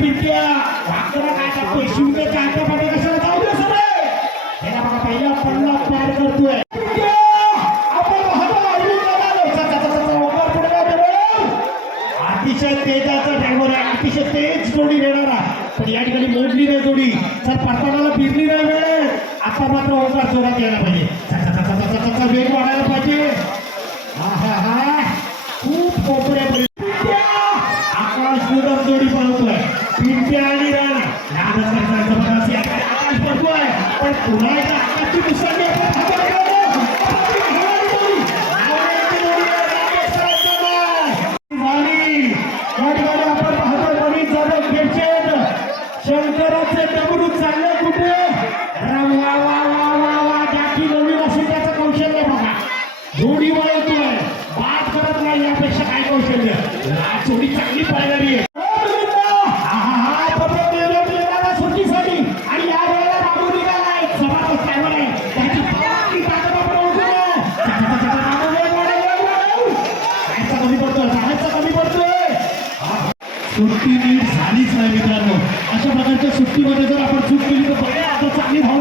पिंट्या वाकडा काय टाकतोय शिवण्याच्या कशाला जाऊ दे सगळे? त्याला बघा पहिला पडला प्यार करतोय. अतिशय तेजाचा ड्रायव्हर आहे. अतिशय तेज जोडी घेणारा पण या ठिकाणी मोडली नाही जोडी. सर परतानाला फिरली नाही वेळ. आता मात्र ओंकार जोरात यायला पाहिजे. वेग वाढायला पाहिजे.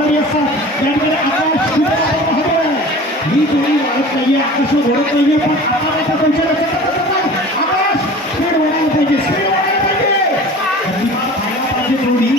चांगली असतात त्या ठिकाणी आकाश ही जोडी वाढत नाहीये आकाश नाहीये पण आता मात्र कौशल्य चला, चला, चला. आकाश स्पीड वाढायला पाहिजे स्पीड वाढायला पाहिजे गतिमान व्हायला पाहिजे जोडी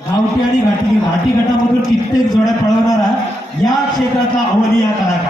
गावठी आणि घाटी गटामधून कित्येक जोड्या पळवणारा या क्षेत्राचा अवली या कलाकार.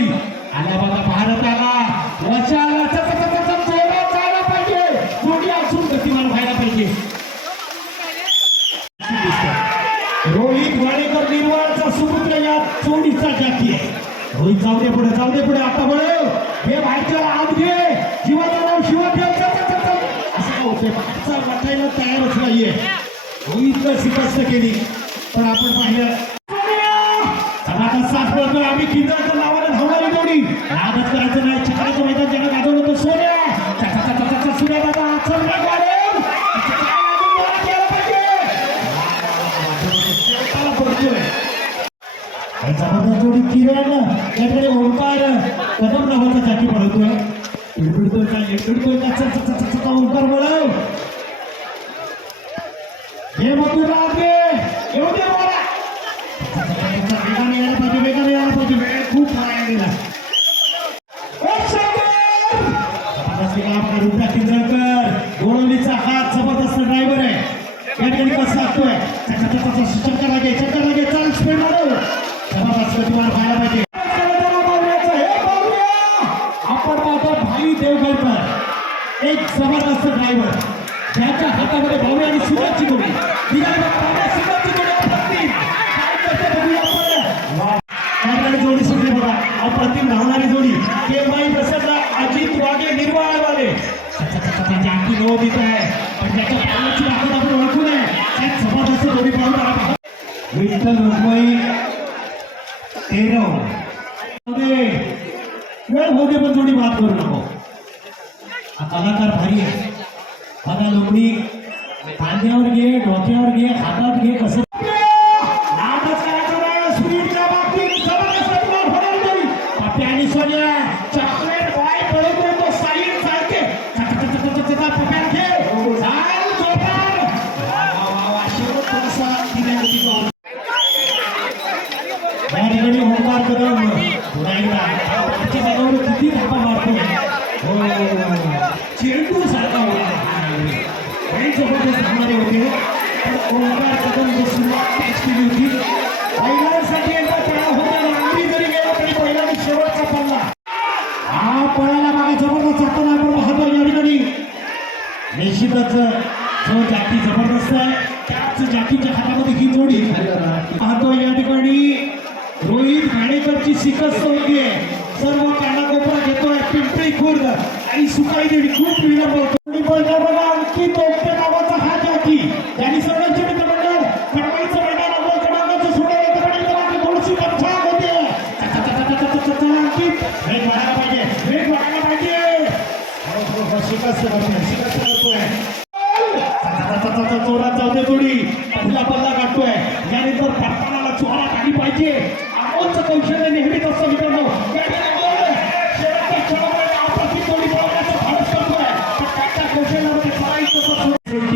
होती. पाहिजे थोडी आला बघा भारत आला वशा चक, चक, चक, चक, जोरात जायला पाहिजे. जोडी असून गतिमान व्हायला पाहिजे. रोहित वाडेकर निर्वाळचा सुपुत्र या जोडीचा जाती आहे. रोहित जाऊ दे पुढे जाऊ दे पुढे आता बळ. हे बाहेरच्या आत घे. शिवाचं नाव शिवा असं होते बाहेरचा वाटायला तयारच नाहीये. रोहितनं शिकस्त केली. जबरदस्त जोडी किरण त्याकडे ओंकार कदम नावाचा जाती पडतोय पिडपिडतोय का का ओंकार बोलाव हे मधुर आगे येऊ दे मला वेगाने यायला पाहिजे वेगाने यायला पाहिजे वेळ खूप गेला जबरदस्त ड्रायव्हर ज्याच्या हातामध्ये भाऊ आणि सुरतची जोडी जोडी सुटली बघा. अप्रतिम धावणारी जोडी. केमाई प्रसन्न अजित वागे निर्वाळवाले. आहे. पण त्याच्या पावलाची ताकद आपण ओळखू नये. त्यात जबरदस्त जोडी पाहून विठ्ठल रुक्माई तेरव. वेळ पण जोडी बात करू नको. कलाकार भारी आहे. बघा लोकडी खांद्यावर घे डोक्यावर घे हातात घे कसं करायचं नाही, स्पीडच्या बाबतीत जबरदस्त आणि सोन्या, त्यामध्ये ही जोडी पाहतो या ठिकाणी. रोहित घाणेकरची शिकस्त होतीये. सर्व कानाकोपरा घेतोय. पिंपरी खुर्द आणि सुकाई देवी खूप विलंब होतो. आणखी तोपटे नावाचा हा जाती त्यांनी संरक्षण मित्रमंडळ खडकाईचं मैदान क्रमांकाचं थोडीशी कमछाक होते वेग वाढायला पाहिजे. वेग वाढायला पाहिजे. हो, हो, हो, शिकस्त शिकस्त करतोय चोरात जाऊदे जोडी पहिला पल्ला काढतोय यानंतर फटकाला चोरात आली पाहिजे. आमोलचं कौशल्य नेहमीच असतं मित्रांनो. त्याच्या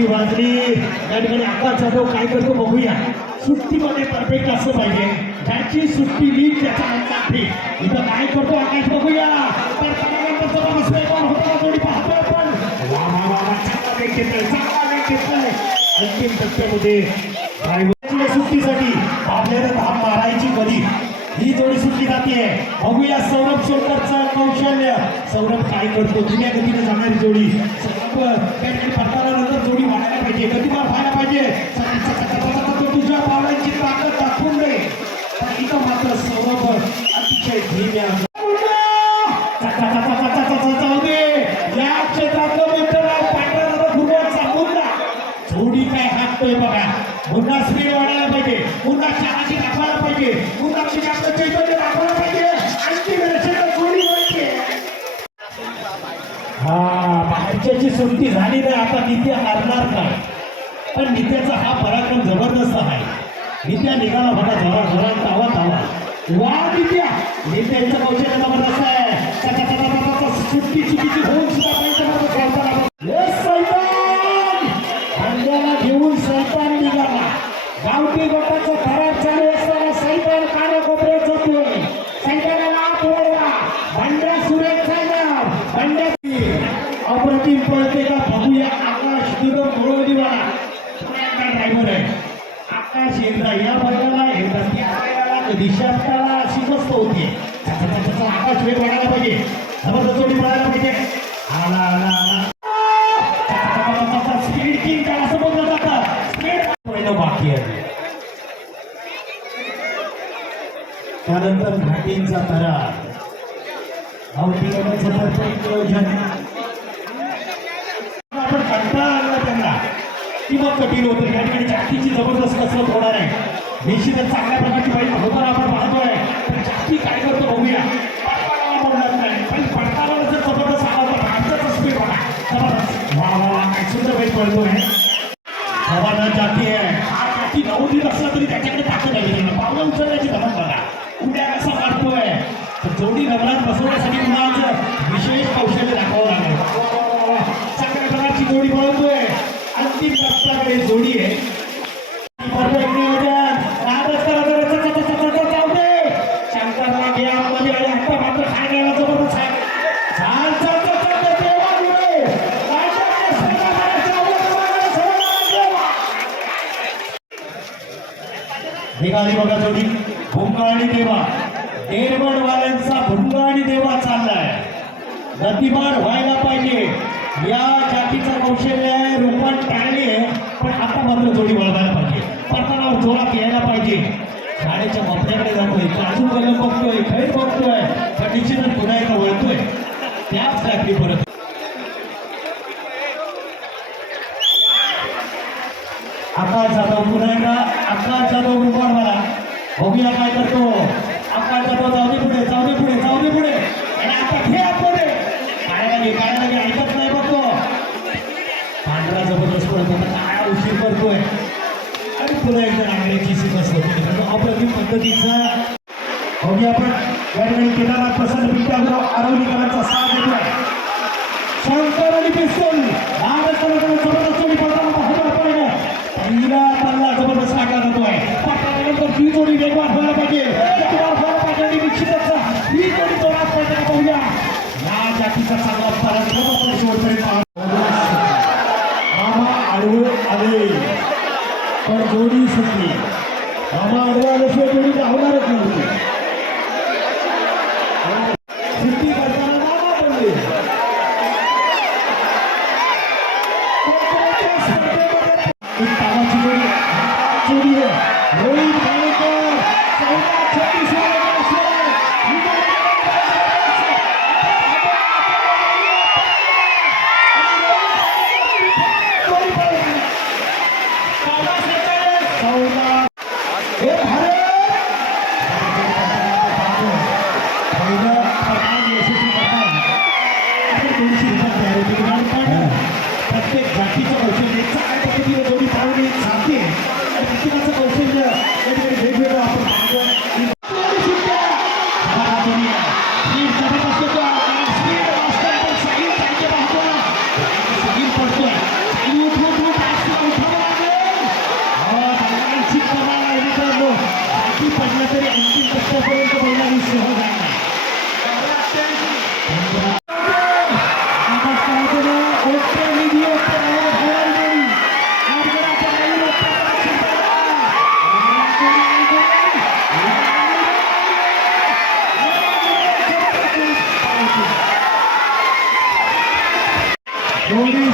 वाजली. या ठिकाणी आकाश जाधव काय करतो बघूया. सुट्टीमध्ये परफेक्ट असलं पाहिजे. ज्याची सुट्टी लीक त्याचा नंतर ठीक इथं काय करतो आकाश बघूया. तर होता. जोडी पाहतोय पण वा वा वा वा. चांगला वेग घेतोय चांगला वेग घेतोय अंतिम टप्प्यामध्ये ही जोडी सुटली जाते. बघूया सौरभ सोलकरचं कौशल्य. सौरभ काय करतो? जुन्या गतीने जाणारी जोडी. सौरभ नंतर जोडी वाढायला पाहिजे. गतीमार व्हायला पाहिजे. तुझ्या पावलांची ताकद दाखवून दे. पण इथं मात्र सौरभ अतिशय धीम्या सुट्टी झाली नाही आता नित्या हरणार नाही पण नित्याचा हा पराक्रम जबरदस्त आहे. नित्या निघाला बघा जरा जरा तावा तावा वा नित्या! नित्याचं कौशल्य जबरदस्त आहे. सुट्टी चुकीची होऊन सुद्धा त्यांच्याबरोबर सैतान! घेऊन सैतान निघाला. गावठी त्यानंतर तारा तरा नियोजन. आपण कंटाळा आणला त्यांना. की मग कठीण होतं. या ठिकाणी जास्तीची जबरदस्त कसरत होणार आहे. निश्चितच चांगल्या प्रकारची बाईक होताना आपण पाहतोय. तर जास्ती काय करतो बघूया. बोलणार नाही. पण जर जबरदस्त आला तर भारताचा स्पीड बघा जबरदस्त. वा वा काय सुंदर बाईक पळतोय. जाती आहे. हा जाती नऊ दिवस असला तरी त्याच्याकडे ताकद आली पावलं उचलण्याची धमक बघा तर जोडी नगरात बसवण्यासाठी विशेष कौशल्य दाखवावं लागेल चांगल्या प्रकारची जोडी पळतोय. अंतिम टप्प्याकडे जोडी आहे. आणि निघाली बघा जोडी. भुंगा देवा वाल्यांचा भुंगा आणि देवा चाललाय गतिमान व्हायला पाहिजे. या जातीचं कौशल्य आहे रूपात टाळली आहे पण आता मात्र जोडी वळवायला पाहिजे. पडतानावर जोरात यायला पाहिजे. शाळेच्या मपण्याकडे जातोय. काजू कलम बघतोय खैर बघतोय पण निश्चितच पुन्हा एकदा वळतोय. त्याच रात्री परत आकाश जाधव पुन्हा एकदा. आकाश जाधव रुपण मला बघूया काय करतो. आकाश जाधव जाऊ दे पुढे जाऊ दे पुढे जाऊ दे पुढे आणि आता घे आतमध्ये काय काय लागे ऐकत नाही बघतो पांढरा जबरदस्त पडतो आता काय उशीर करतोय. आणि पुन्हा एकदा नागरिकची शिकस्त होती. अप्रतिम पद्धतीचा बघूया आपण. या ठिकाणी केदारनाथ प्रसन्न पिंट्यावर आरवलीकरांचा साथ देतोय. शंकर आणि पिस्तूल. भारत जबरदस्त जोडी पडताना पाहतो आपण पहिला पल्ला जबरदस्त टाकला जातोय पटल्यानंतर ती जोडी वेगवान व्हायला पाहिजे. गतिमान व्हायला पाहिजे निश्चितच ही जोडी जोरात पाहिजे पाहूया. या जातीचा चांगला पराक्रम आपण शेवटपर्यंत पाहतो. मामा आडवे आले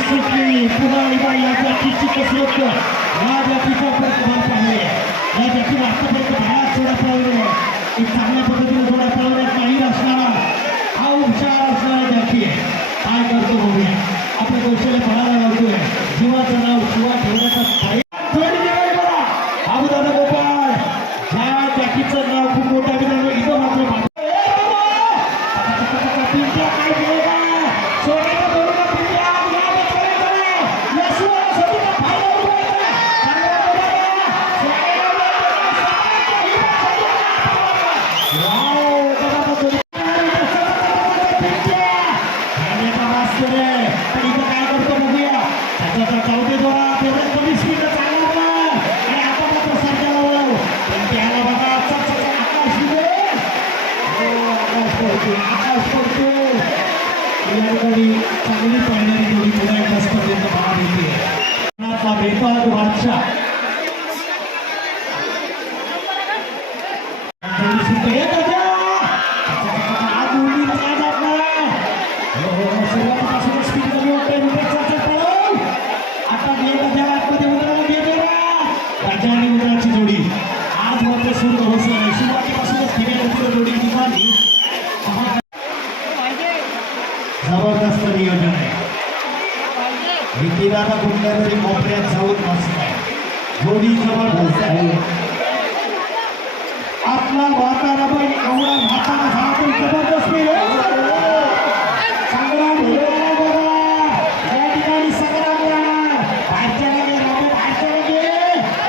यशस्वी पुन्हा याच्या तिची कसरत या जातीचा फरक भारत आहे या जातीला आतापर्यंत भारत सोडा पावलं एक चांगल्या पद्धतीने सोडा पावलं काही असणारा हा उपचार असणारा जाती आहे काय करतो बघूया आपलं कौशल्य पळायला लावतोय जीवाचं नाव शिवा ठेवण्याचा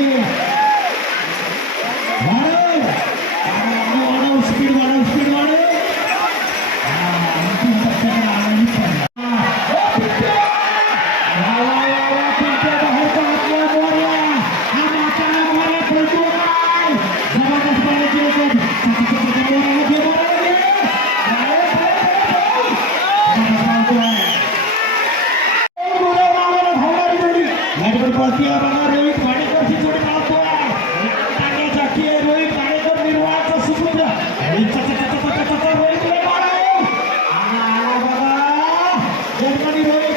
Thank you. மணி வரை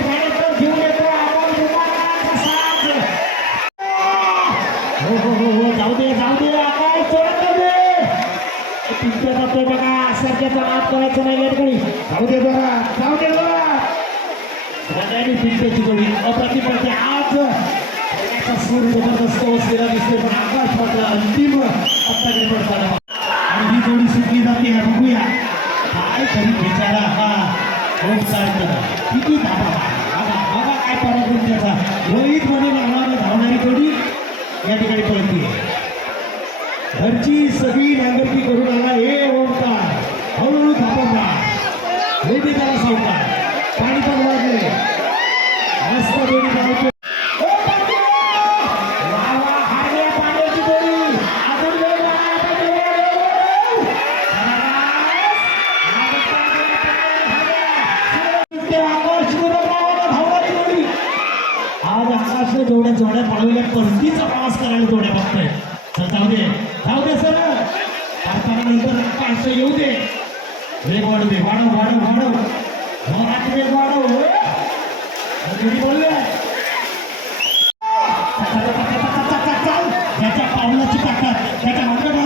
त्याच्या पावलाची ताकद त्याच्या अंगण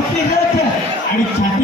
आणि छान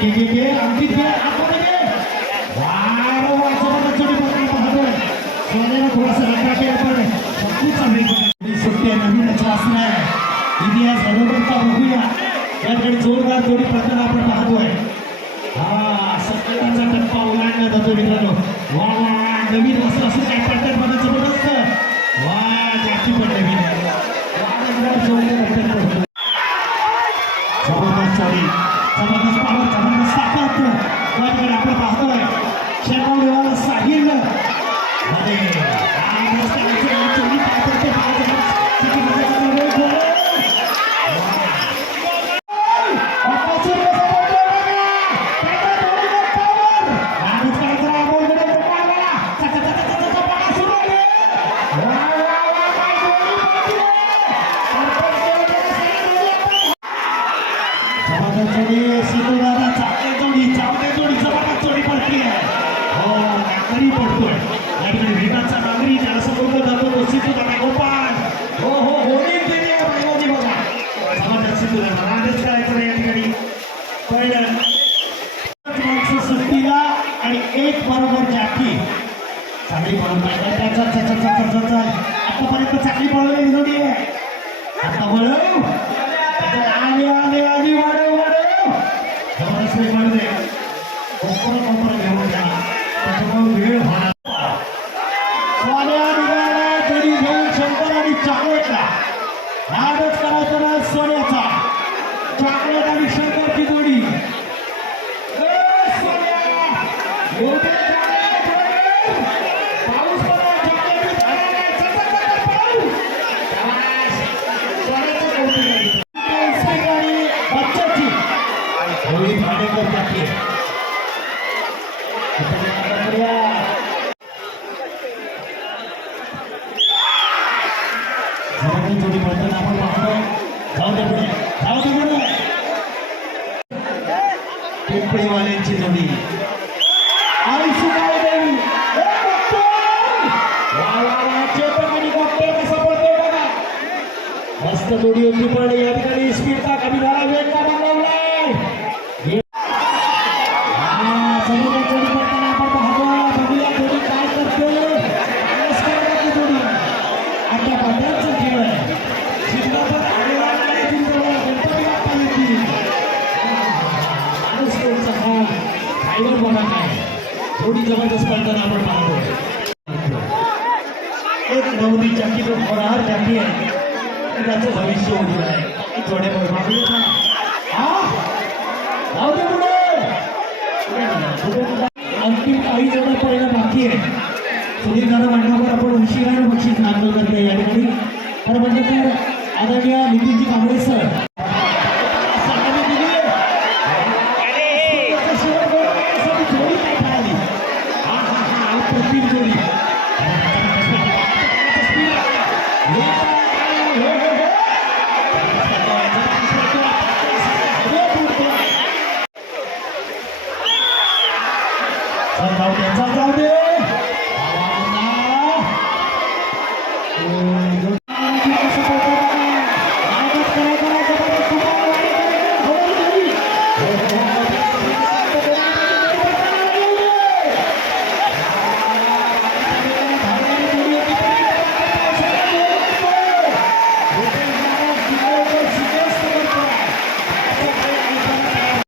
टीके अंकित घे आपण घे सोन्याला थोडासा रखा केला पण खूप चांगली सुट्टी नवीन रचना आहे. इतिहास अनुभवता बघूया. याकडे जोरदार जोडी प्रकार आपण पाहतोय. हा सत्ताचा टप्पा ओलांडला जातो मित्रांनो. वा वा नवीन असं असं काय पडतात मला जबरदस्त. वा जाती पण नवीन वा চাকরি পড়ো একটু চাকরি পড়ো বলো আগে আগে আগে বাড়ো বাড়ো। জবরদস্তি করে দে কখনো কখনো ভিড় হয় Vem por aqui. जबरदस्त करताना आपण पाहतो. एक नवरी चाकी जो होणार चाकी आहे. त्याचं भविष्य उभं आहे. थोड्या अंतिम काही जण पहिलं बाकी आहे. सुनील दादा मांडवावर आपण उशिरा बक्षीस नांदवतात या ठिकाणी. खरं म्हणजे तर आदरणीय नितीनजी कांबळे सर